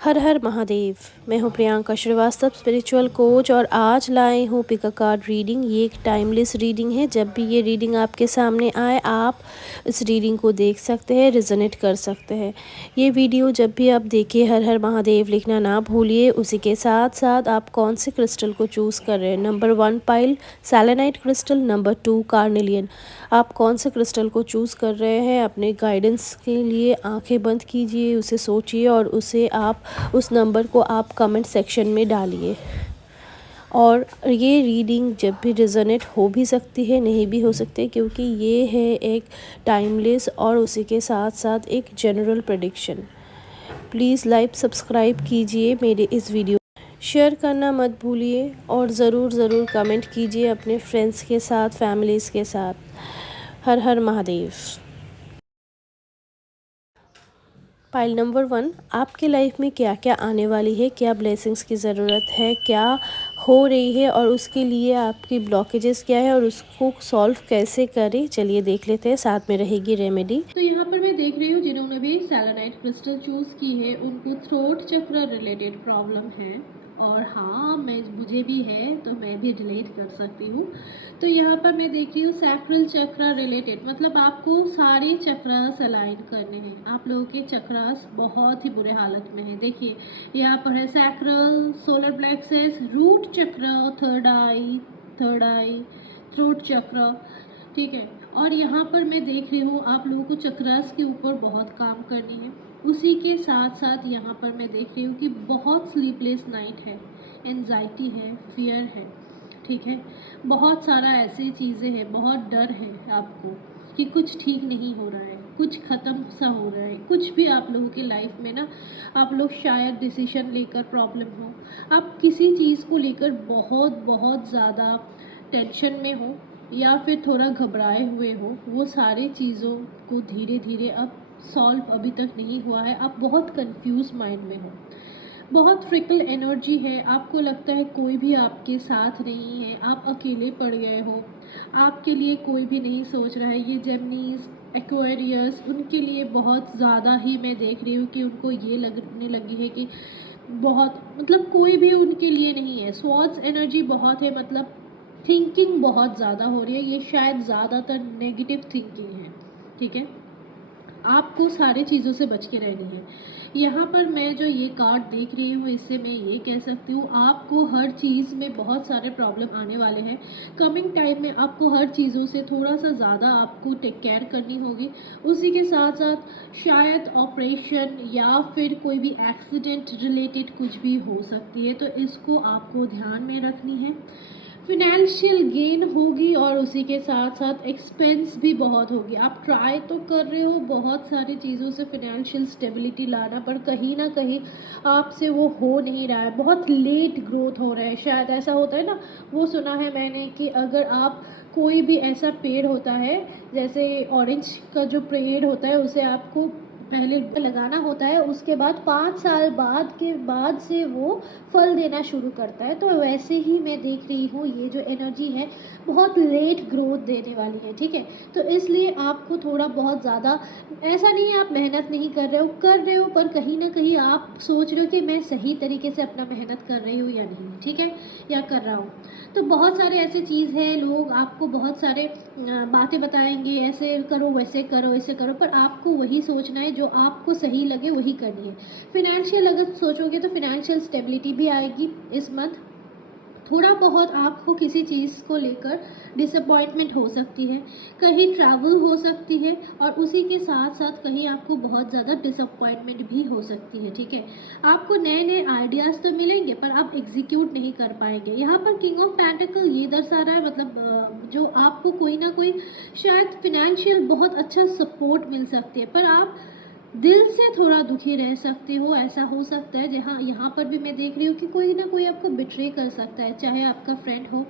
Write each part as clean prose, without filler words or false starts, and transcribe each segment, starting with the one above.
हर हर महादेव। मैं हूँ Priyanka Srivastava, spiritual coach, और आज लाए हूँ पिक अ कार्ड रीडिंग। ये एक टाइमलेस रीडिंग है। जब भी ये रीडिंग आपके सामने आए आप इस रीडिंग को देख सकते हैं, रिजोनेट कर सकते हैं। ये वीडियो जब भी आप देखिए हर हर महादेव लिखना ना भूलिए। उसी के साथ साथ आप कौन से क्रिस्टल को चूज़ कर रहे हैं। Number 1 pile selenite crystal, number 2 carnelian. आप कौन से क्रिस्टल को चूज़ कर रहे हैं अपने गाइडेंस के लिए आंखें बंद कीजिए, उसे सोचिए और उसे आप उस नंबर को आप कमेंट सेक्शन में डालिए। और ये रीडिंग जब भी रिजोनेट हो भी सकती है, नहीं भी हो सकती, क्योंकि ये है एक टाइमलेस और उसी के साथ साथ एक general prediction. Please like subscribe कीजिए मेरे इस वीडियो, शेयर करना मत भूलिए और ज़रूर कमेंट कीजिए अपने फ्रेंड्स के साथ, फैमिलीज़ के साथ। हर हर महादेव। पाइल नंबर 1, आपके लाइफ में क्या क्या आने वाली है, क्या ब्लेसिंग्स की ज़रूरत है, क्या हो रही है और उसके लिए आपकी ब्लॉकेजेस क्या है और उसको सॉल्व कैसे करें। चलिए देख लेते हैं, साथ में रहेगी रेमेडी। तो यहाँ पर मैं देख रही हूँ जिन्होंने भी सेलेनाइट क्रिस्टल चूज़ की है उनको थ्रोट चक्र रिलेटेड प्रॉब्लम है। और हाँ, मुझे भी है तो मैं भी रिलेट कर सकती हूँ। तो यहाँ पर मैं देख रही हूँ सैक्रल चक्र रिलेटेड, मतलब आपको सारे चक्रास अलाइन करने हैं। आप लोगों के चक्रास बहुत ही बुरे हालत में है। देखिए यहाँ पर है सैक्रल, सोलर प्लेक्सस, रूट चक्र, थर्ड आई, थ्रोट चक्र, ठीक है। और यहाँ पर मैं देख रही हूँ आप लोगों को चक्रास के ऊपर बहुत काम करनी है। उसी के साथ साथ यहाँ पर मैं देख रही हूँ कि बहुत स्लीपलेस नाइट है, एंजाइटी है, फियर है, ठीक है। बहुत सारा ऐसी चीज़ें हैं, बहुत डर है आपको कि कुछ ठीक नहीं हो रहा है, कुछ ख़त्म सा हो रहा है, कुछ भी आप लोगों की लाइफ में ना, आप लोग शायद डिसीजन लेकर प्रॉब्लम हो, आप किसी चीज़ को लेकर बहुत बहुत ज़्यादा टेंशन में हो या फिर थोड़ा घबराए हुए हो। वो सारी चीज़ों को धीरे धीरे अब सॉल्व अभी तक नहीं हुआ है। आप बहुत कंफ्यूज माइंड में हो, बहुत फ्रिकल एनर्जी है, आपको लगता है कोई भी आपके साथ नहीं है, आप अकेले पड़ गए हो, आपके लिए कोई भी नहीं सोच रहा है। ये जेमिनीज, एक्वेरियस, उनके लिए बहुत ज़्यादा ही मैं देख रही हूँ कि उनको ये लगने लगी है कि बहुत, मतलब कोई भी उनके लिए नहीं है। स्वॉर्ड्स एनर्जी बहुत है, मतलब थिंकिंग बहुत ज़्यादा हो रही है। ये शायद ज़्यादातर नेगेटिव थिंकिंग है, ठीक है। आपको सारी चीज़ों से बच के रहनी है। यहाँ पर मैं जो ये कार्ड देख रही हूँ इससे मैं ये कह सकती हूँ आपको हर चीज़ में बहुत सारे प्रॉब्लम आने वाले हैं। कमिंग टाइम में आपको हर चीज़ों से थोड़ा सा ज़्यादा आपको टेक केयर करनी होगी। उसी के साथ साथ शायद ऑपरेशन या फिर कोई भी एक्सीडेंट रिलेटेड कुछ भी हो सकती है, तो इसको आपको ध्यान में रखनी है। फिनेंशियल गेन होगी और उसी के साथ साथ एक्सपेंस भी बहुत होगी। आप ट्राई तो कर रहे हो बहुत सारी चीज़ों से फिनेंशियल स्टेबिलिटी लाना, पर कहीं ना कहीं आपसे वो हो नहीं रहा है, बहुत लेट ग्रोथ हो रहा है। शायद ऐसा होता है ना, वो सुना है मैंने कि अगर आप कोई भी ऐसा पेड़ होता है, जैसे ऑरेंज का जो पेड़ होता है, उसे आपको पहले लगाना होता है, उसके बाद 5 साल बाद से वो फल देना शुरू करता है। तो वैसे ही मैं देख रही हूँ ये जो एनर्जी है बहुत लेट ग्रोथ देने वाली है, ठीक है। तो इसलिए आपको थोड़ा बहुत ज़्यादा, ऐसा नहीं है आप मेहनत नहीं कर रहे हो, पर कहीं ना कहीं आप सोच रहे हो कि मैं सही तरीके से अपना मेहनत कर रही हूँ या नहीं, ठीक है, या कर रहा हूँ। तो बहुत सारे ऐसे चीज़ है, लोग आपको बहुत सारे बातें बताएंगे, ऐसे करो वैसे करो ऐसे करो, पर आपको वही सोचना है जो आपको सही लगे, वही करनी है। फिनेंशियल अगर सोचोगे तो फिनेंशियल स्टेबिलिटी भी आएगी इस मंथ। थोड़ा बहुत आपको किसी चीज़ को लेकर डिसअपॉइंटमेंट हो सकती है, कहीं ट्रैवल हो सकती है, और उसी के साथ साथ कहीं आपको बहुत ज़्यादा डिसअपॉइंटमेंट भी हो सकती है, ठीक है। आपको नए नए आइडियाज़ तो मिलेंगे पर आप एग्जीक्यूट नहीं कर पाएंगे। यहाँ पर किंग ऑफ पेंटिकल ये दर्शा रहा है, मतलब जो आपको कोई ना कोई शायद फिनेंशियल बहुत अच्छा सपोर्ट मिल सकती है, पर आप दिल से थोड़ा दुखी रह सकते हो। ऐसा हो सकता है, जहाँ यहाँ पर भी मैं देख रही हूँ कि कोई ना कोई आपको बिट्रे कर सकता है, चाहे आपका फ्रेंड हो,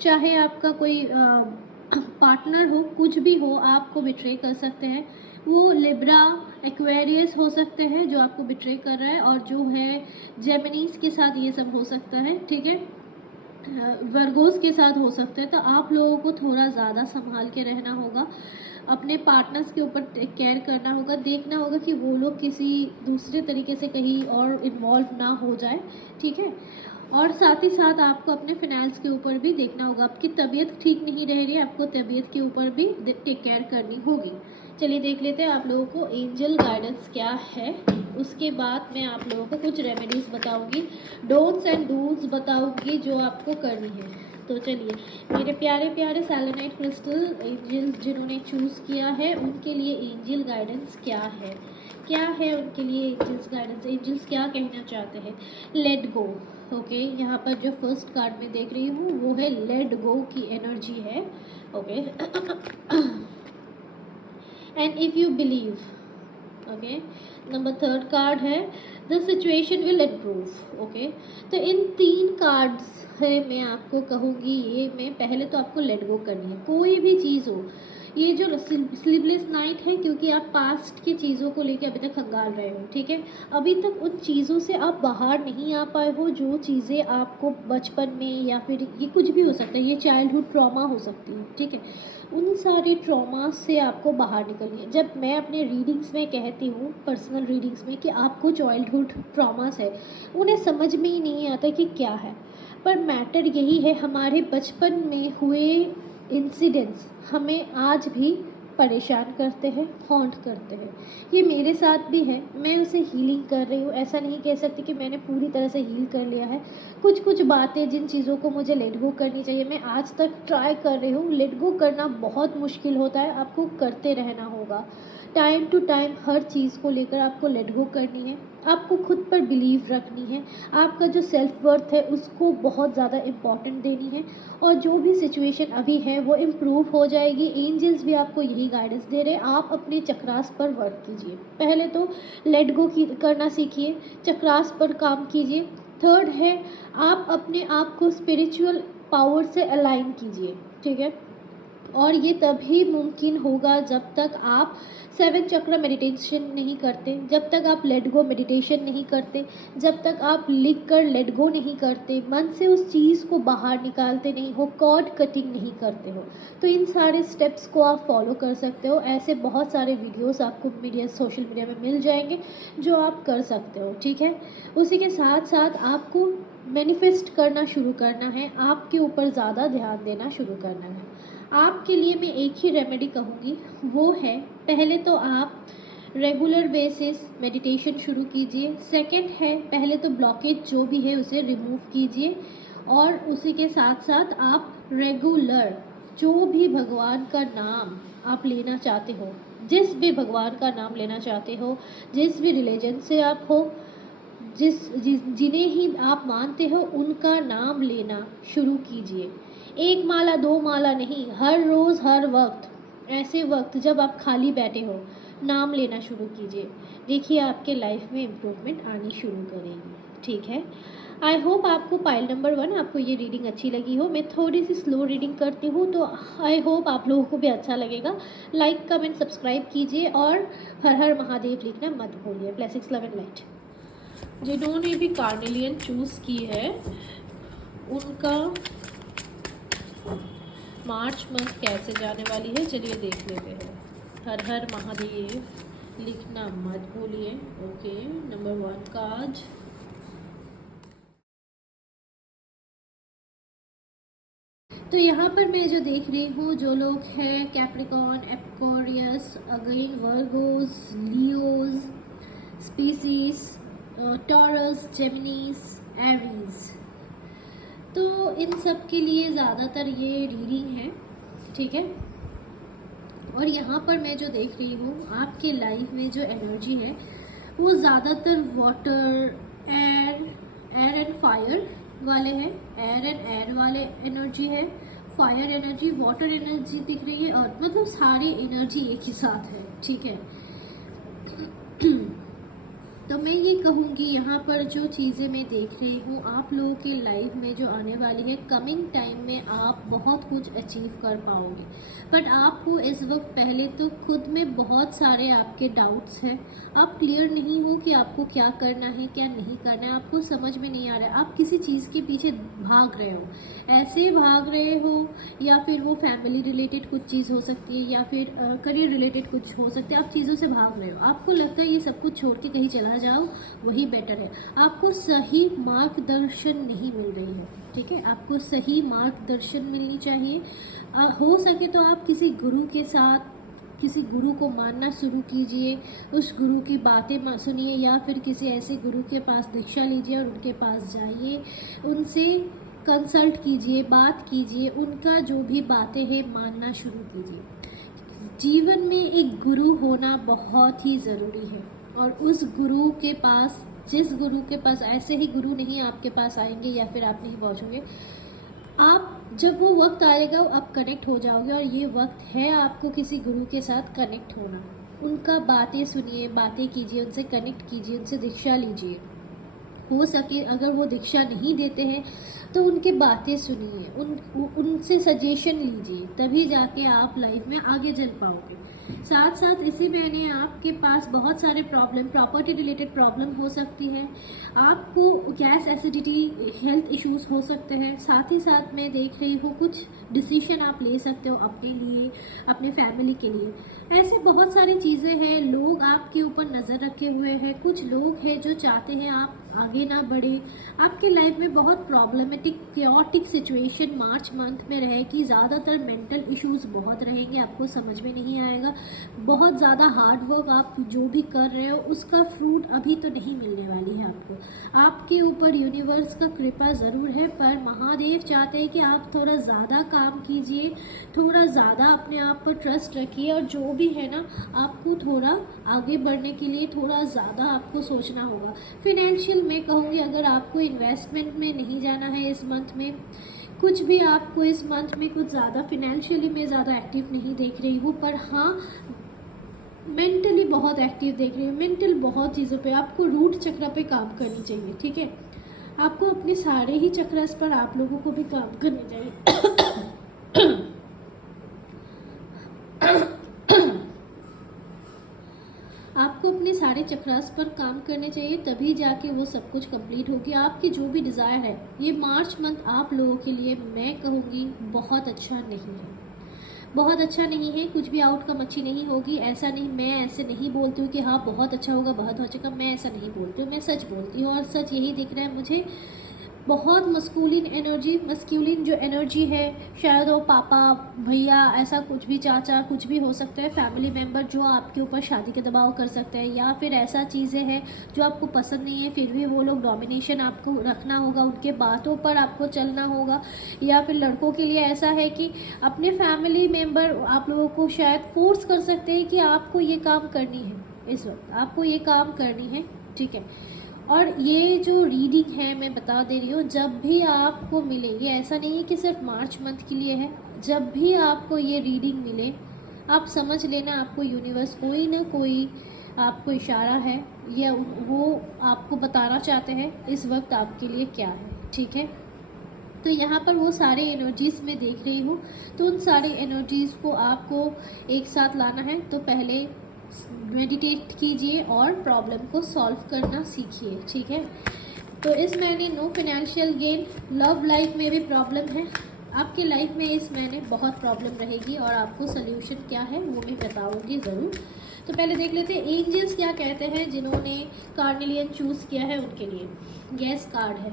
चाहे आपका कोई पार्टनर हो, कुछ भी हो, आपको बिट्रे कर सकते हैं। वो लिब्रा, एक्वेरियस हो सकते हैं जो आपको बिट्रे कर रहा है, और जो है जेमिनीज के साथ ये सब हो सकता है, ठीक है। वर्गोस के साथ हो सकते हैं, तो आप लोगों को थोड़ा ज़्यादा संभाल के रहना होगा, अपने पार्टनर्स के ऊपर केयर करना होगा, देखना होगा कि वो लोग किसी दूसरे तरीके से कहीं और इन्वॉल्व ना हो जाए, ठीक है। और साथ ही साथ आपको अपने फिनांस के ऊपर भी देखना होगा, आपकी तबीयत ठीक नहीं रह रही है, आपको तबीयत के ऊपर भी टेक केयर करनी होगी। चलिए देख लेते हैं आप लोगों को एंजल गाइडेंस क्या है। उसके बाद मैं आप लोगों को कुछ रेमेडीज़ बताऊंगी, डोंट्स एंड डूज बताऊंगी जो आपको करनी है। तो चलिए, मेरे प्यारे प्यारे सेलेनाइट क्रिस्टल एंजल्स जिन्होंने चूज़ किया है उनके लिए एंजल गाइडेंस क्या है, क्या है उनके लिए एंजल्स गाइडेंस, एंजल्स क्या कहना चाहते हैं। Let go, okay. यहाँ पर जो फर्स्ट कार्ड में देख रही हूँ वो है लेट गो की एनर्जी है, okay. And if you believe, okay. Number third card है the situation will improve, okay. तो इन 3 कार्ड्स है, मैं आपको कहूँगी ये मैं पहले तो आपको लेट गो करनी है, कोई भी चीज़ हो। ये जो स्लीपलेस नाइट है क्योंकि आप पास्ट की चीज़ों को लेकर अभी तक खंगाल रहे हो, ठीक है। अभी तक उन चीज़ों से आप बाहर नहीं आ पाए हो, जो चीज़ें आपको बचपन में या फिर ये कुछ भी हो सकता है, ये चाइल्डहुड ट्रॉमा हो सकती है, ठीक है। उन सारे ट्रॉमा से आपको बाहर निकलनी है। जब मैं अपने रीडिंग्स में कहती हूँ, पर्सनल रीडिंग्स में, कि आपको चाइल्डहुड ट्रॉमास है, उन्हें समझ में ही नहीं आता कि क्या है, पर मैटर यही है, हमारे बचपन में हुए इंसिडेंट्स हमें आज भी परेशान करते हैं, हॉन्ट करते हैं। ये मेरे साथ भी है, मैं उसे हीलिंग कर रही हूँ, ऐसा नहीं कह सकती कि मैंने पूरी तरह से हील कर लिया है। कुछ कुछ बातें, जिन चीज़ों को मुझे लेट गो करनी चाहिए, मैं आज तक ट्राई कर रही हूँ। लेट गो करना बहुत मुश्किल होता है, आपको करते रहना होगा, टाइम टू टाइम हर चीज़ को लेकर आपको लेट गो करनी है। आपको खुद पर बिलीव रखनी है, आपका जो सेल्फ वर्थ है उसको बहुत ज़्यादा इम्पॉर्टेंट देनी है, और जो भी सिचुएशन अभी है वो इम्प्रूव हो जाएगी। एंजल्स भी आपको यही गाइडेंस दे रहे हैं, आप अपने चक्रास पर वर्क कीजिए। पहले तो लेट गो करना सीखिए, चक्रास पर काम कीजिए। थर्ड है, आप अपने आप को स्पिरिचुअल पावर से अलाइन कीजिए, ठीक है। और ये तभी मुमकिन होगा जब तक आप 7 चक्र मेडिटेशन नहीं करते, जब तक आप लेट गो मेडिटेशन नहीं करते, जब तक आप लिख कर लेट गो नहीं करते, मन से उस चीज़ को बाहर निकालते नहीं हो, कॉर्ड कटिंग नहीं करते हो। तो इन सारे स्टेप्स को आप फॉलो कर सकते हो। ऐसे बहुत सारे वीडियोस आपको सोशल मीडिया में मिल जाएंगे जो आप कर सकते हो, ठीक है। उसी के साथ साथ आपको मैनिफेस्ट करना शुरू करना है, आपके ऊपर ज़्यादा ध्यान देना शुरू करना है। आपके लिए मैं एक ही रेमेडी कहूँगी, वो है, पहले तो आप रेगुलर बेसिस मेडिटेशन शुरू कीजिए। सेकंड है, पहले तो ब्लॉकेज जो भी है उसे रिमूव कीजिए, और उसी के साथ साथ आप रेगुलर जो भी भगवान का नाम आप लेना चाहते हो, जिस भी भगवान का नाम लेना चाहते हो, जिस भी रिलीजन से आप हो, जिन्हें ही आप मानते हो, उनका नाम लेना शुरू कीजिए। 1 माला 2 माला नहीं, हर रोज़ हर वक्त, ऐसे वक्त जब आप खाली बैठे हो, नाम लेना शुरू कीजिए। देखिए आपके लाइफ में इम्प्रूवमेंट आनी शुरू करेगी, ठीक है। आई होप आपको पाइल नंबर 1 आपको ये रीडिंग अच्छी लगी हो। मैं थोड़ी सी स्लो रीडिंग करती हूँ, तो आई होप आप लोगों को भी अच्छा लगेगा। लाइक कमेंट सब्सक्राइब कीजिए, और हर हर महादेव लिखना मत भूलिए। Blessings, love and light. जिन्होंने भी कार्नेलियन चूज़ की है उनका मार्च मंथ कैसे जाने वाली है, चलिए देख लेते हैं। हर हर महादेव लिखना मत भूलिए, ओके। नंबर 1 कार्ड, तो यहाँ पर मैं जो देख रही हूँ, जो लोग हैं Capricorn, Aquarius, again Virgos, Leos, Pisces, Taurus, Geminis, Aries, तो इन सब के लिए ज़्यादातर ये रीडिंग है, ठीक है। और यहाँ पर मैं जो देख रही हूँ, आपके लाइफ में जो एनर्जी है वो ज़्यादातर वाटर, एयर एंड फायर वाले हैं। एयर एंड एयर वाले एनर्जी है, फायर एनर्जी, वाटर एनर्जी दिख रही है, और मतलब सारी एनर्जी एक ही साथ है, ठीक है। तो मैं ये कहूँगी यहाँ पर जो चीज़ें मैं देख रही हूँ आप लोगों के लाइफ में जो आने वाली है, कमिंग टाइम में आप बहुत कुछ अचीव कर पाओगे। बट आपको इस वक्त पहले तो खुद में बहुत सारे आपके डाउट्स हैं। आप क्लियर नहीं हो कि आपको क्या करना है क्या नहीं करना है, आपको समझ में नहीं आ रहा है। आप किसी चीज़ के पीछे भाग रहे हो, ऐसे भाग रहे हो, या फिर वो फैमिली रिलेटेड कुछ चीज़ हो सकती है, या फिर करियर रिलेटेड कुछ हो सकता है। आप चीज़ों से भाग रहे हो, आपको लगता है ये सब कुछ छोड़ के कहीं चला जाओ वही बेटर है। आपको सही मार्गदर्शन नहीं मिल रही है, ठीक है। आपको सही मार्गदर्शन मिलनी चाहिए। हो सके तो आप किसी गुरु के साथ, किसी गुरु को मानना शुरू कीजिए, उस गुरु की बातें सुनिए, या फिर किसी ऐसे गुरु के पास दीक्षा लीजिए और उनके पास जाइए, उनसे कंसल्ट कीजिए, बात कीजिए, उनका जो भी बातें हैं मानना शुरू कीजिए। जीवन में एक गुरु होना बहुत ही ज़रूरी है, और उस गुरु के पास, जिस गुरु के पास, ऐसे ही गुरु नहीं आपके पास आएंगे या फिर आप नहीं पहुंचोगे। आप जब वो वक्त आएगा आप कनेक्ट हो जाओगे, और ये वक्त है आपको किसी गुरु के साथ कनेक्ट होना। उनका बातें सुनिए, बातें कीजिए, उनसे कनेक्ट कीजिए, उनसे दीक्षा लीजिए। हो सके अगर वो दीक्षा नहीं देते हैं तो उनके बातें सुनिए, उनसे सजेशन लीजिए, तभी जाके आप लाइफ में आगे चल पाओगे। साथ साथ इसी महीने आपके पास बहुत सारे प्रॉब्लम, प्रॉपर्टी रिलेटेड प्रॉब्लम हो सकती है, आपको गैस एसिडिटी, हेल्थ इश्यूज हो सकते हैं। साथ ही साथ मैं देख रही हूँ कुछ डिसीजन आप ले सकते हो अपने लिए, अपने फैमिली के लिए। ऐसे बहुत सारी चीज़ें हैं, लोग आपके ऊपर नज़र रखे हुए हैं, कुछ लोग हैं जो चाहते हैं आप आगे ना बढ़े। आपके लाइफ में बहुत problematic chaotic situation March month में रहेगी। ज़्यादातर मेंटल इश्यूज बहुत रहेंगे, आपको समझ में नहीं आएगा। बहुत ज़्यादा हार्ड वर्क आप जो भी कर रहे हो उसका फ्रूट अभी तो नहीं मिलने वाली है आपको। आपके ऊपर यूनिवर्स का कृपा ज़रूर है, पर महादेव चाहते हैं कि आप थोड़ा ज़्यादा काम कीजिए, थोड़ा ज़्यादा अपने आप पर ट्रस्ट रखिए, और जो भी है ना आपको थोड़ा आगे बढ़ने के लिए थोड़ा ज़्यादा आपको सोचना होगा। फिनेंशियल मैं कहूँगी अगर आपको इन्वेस्टमेंट में नहीं जाना है इस मंथ में, कुछ भी आपको इस मंथ में कुछ ज़्यादा फिनेंशियली मैं ज़्यादा एक्टिव नहीं देख रही हूँ, पर हाँ मेंटली बहुत एक्टिव देख रही हूँ। मेंटल बहुत चीज़ों पे आपको रूट चक्र पे काम करनी चाहिए, ठीक है। आपको अपने सारे ही चक्रस पर आप लोगों को भी काम करने चाहिए। आपको अपने सारे चक्रास पर काम करने चाहिए, तभी जाके वो सब कुछ कंप्लीट होगी। आपकी जो भी डिज़ायर है, ये मार्च मंथ आप लोगों के लिए मैं कहूँगी बहुत अच्छा नहीं है, बहुत अच्छा नहीं है। कुछ भी आउटकम अच्छी नहीं होगी, ऐसा नहीं, मैं ऐसे नहीं बोलती हूँ कि हाँ बहुत अच्छा होगा, बहुत अच्छा, मैं ऐसा नहीं बोलती हूँ, मैं सच बोलती हूँ, और सच यही दिख रहा है मुझे। बहुत मस्कुलिन जो एनर्जी है, शायद वो पापा, भैया, ऐसा कुछ भी, चाचा, कुछ भी हो सकता है, फैमिली मेम्बर जो आपके ऊपर शादी के दबाव कर सकते हैं, या फिर ऐसा चीज़ें हैं जो आपको पसंद नहीं है, फिर भी वो लोग डोमिनेशन आपको रखना होगा, उनके बातों पर आपको चलना होगा। या फिर लड़कों के लिए ऐसा है कि अपने फैमिली मेम्बर आप लोगों को शायद फोर्स कर सकते हैं कि आपको ये काम करनी है, इस वक्त आपको ये काम करनी है, ठीक है। और ये जो रीडिंग है मैं बता दे रही हूँ, जब भी आपको मिले, ये ऐसा नहीं है कि सिर्फ मार्च मंथ के लिए है, जब भी आपको ये रीडिंग मिले आप समझ लेना आपको यूनिवर्स कोई ना कोई आपको इशारा है, या वो आपको बताना चाहते हैं इस वक्त आपके लिए क्या है, ठीक है। तो यहाँ पर वो सारे एनर्जीज़ मैं देख रही हूँ, तो उन सारे एनर्जीज़ को आपको एक साथ लाना है। तो पहले मेडिटेट कीजिए और प्रॉब्लम को सॉल्व करना सीखिए, ठीक है। तो इस महीने no financial gain, love life में भी प्रॉब्लम है, आपके लाइफ में इस महीने बहुत प्रॉब्लम रहेगी, और आपको सोल्यूशन क्या है वो मैं बताऊंगी ज़रूर। तो पहले देख लेते हैं एंजल्स क्या कहते हैं जिन्होंने कार्नेलियन चूज़ किया है उनके लिए। गैस कार्ड है,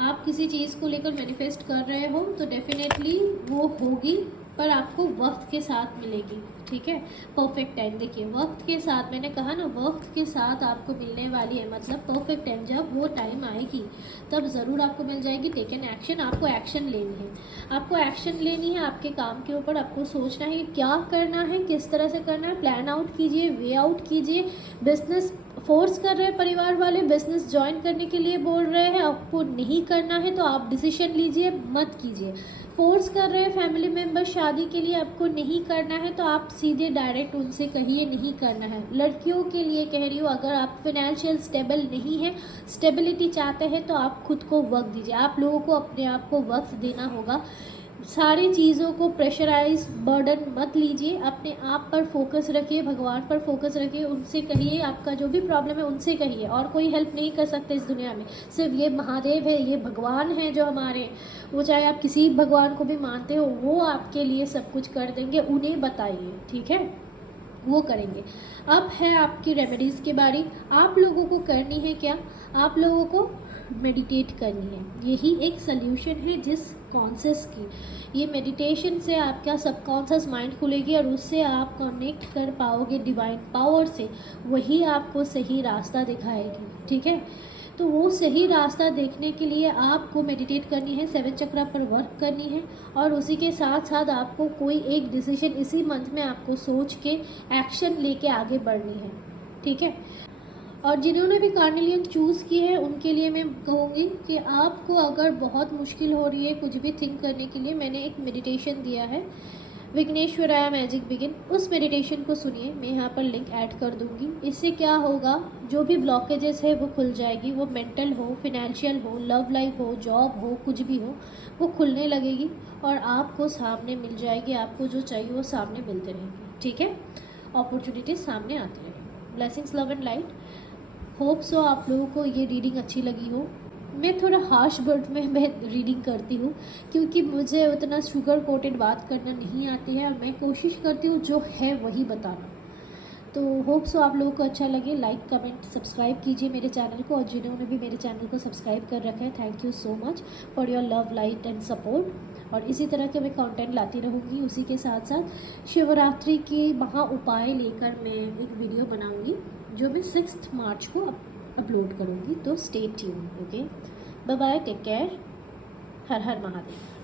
आप किसी चीज़ को लेकर मैनिफेस्ट कर रहे हो तो डेफिनेटली वो होगी, पर आपको वक्त के साथ मिलेगी, ठीक है। परफेक्ट टाइम, देखिए वक्त के साथ, मैंने कहा ना वक्त के साथ आपको मिलने वाली है, मतलब परफेक्ट टाइम, जब वो टाइम आएगी तब ज़रूर आपको मिल जाएगी। टेकन एक्शन, आपको एक्शन लेनी है, आपको एक्शन लेनी है आपके काम के ऊपर। आपको सोचना है कि क्या करना है, किस तरह से करना है, प्लान आउट कीजिए, वे आउट कीजिए। बिजनेस फोर्स कर रहे हैं परिवार वाले, बिजनेस ज्वाइन करने के लिए बोल रहे हैं, आपको नहीं करना है तो आप डिसीजन लीजिए, मत कीजिए। फोर्स कर रहे हैं फैमिली मेम्बर शादी के लिए, आपको नहीं करना है तो आप सीधे डायरेक्ट उनसे कहिए नहीं करना है। लड़कियों के लिए कह रही हूँ, अगर आप फाइनेंशियल स्टेबल नहीं है, स्टेबिलिटी चाहते हैं तो आप खुद को वक्त दीजिए। आप लोगों को अपने आप को वक्त देना होगा। सारी चीज़ों को प्रेशराइज बर्डन मत लीजिए, अपने आप पर फोकस रखिए, भगवान पर फोकस रखिए। उनसे कहिए, आपका जो भी प्रॉब्लम है उनसे कहिए, और कोई हेल्प नहीं कर सकते इस दुनिया में, सिर्फ ये महादेव है, ये भगवान है जो हमारे, वो चाहे आप किसी भगवान को भी मानते हो, वो आपके लिए सब कुछ कर देंगे। उन्हें बताइए, ठीक है, वो करेंगे। अब है आपकी रेमेडीज़ की बारी। आप लोगों को करनी है क्या, आप लोगों को मेडिटेट करनी है। यही एक सल्यूशन है जिस कॉन्शियस की। ये मेडिटेशन से आपका सबकॉन्शियस माइंड खुलेगी और उससे आप कनेक्ट कर पाओगे डिवाइन पावर से। वही आपको सही रास्ता दिखाएगी, ठीक है। तो वो सही रास्ता देखने के लिए आपको मेडिटेट करनी है, 7 चक्रा पर वर्क करनी है, और उसी के साथ साथ आपको कोई एक डिसीजन इसी मंथ में आपको सोच के एक्शन लेके आगे बढ़नी है, ठीक है। और जिन्होंने भी कार्नेलियन चूज़ की है उनके लिए मैं कहूँगी कि आपको अगर बहुत मुश्किल हो रही है कुछ भी थिंक करने के लिए, मैंने एक मेडिटेशन दिया है, विघ्नेश्वराय मैजिक बिगिन, उस मेडिटेशन को सुनिए। मैं यहाँ पर लिंक ऐड कर दूँगी। इससे क्या होगा, जो भी ब्लॉकेजेस है वो खुल जाएगी। वो मेंटल हो, फिनेंशियल हो, लव लाइफ हो, जॉब हो, कुछ भी हो, वो खुलने लगेगी और आपको सामने मिल जाएगी। आपको जो चाहिए वो सामने मिलते रहेंगे, ठीक है। अपॉर्चुनिटीज सामने आती रहेंगी। Blessings, love and light. Hope so आप लोगों को ये रीडिंग अच्छी लगी हो। मैं थोड़ा हार्श वर्ड में मैं रीडिंग करती हूँ क्योंकि मुझे उतना शुगर कोटेड बात करना नहीं आती है, और मैं कोशिश करती हूँ जो है वही बताना। तो होप सो आप लोगों को अच्छा लगे। लाइक, कमेंट, सब्सक्राइब कीजिए मेरे चैनल को, और जिन्होंने भी मेरे चैनल को सब्सक्राइब कर रखा है, thank you so much for your love, light and support. और इसी तरह के मैं कंटेंट लाती रहूँगी। उसी के साथ साथ शिवरात्रि के महा उपाय लेकर मैं एक वीडियो बनाऊँगी जो मैं 6 मार्च को अपलोड करूँगी। तो stay tuned, okay. Bye bye, take care, Har Har Mahadev.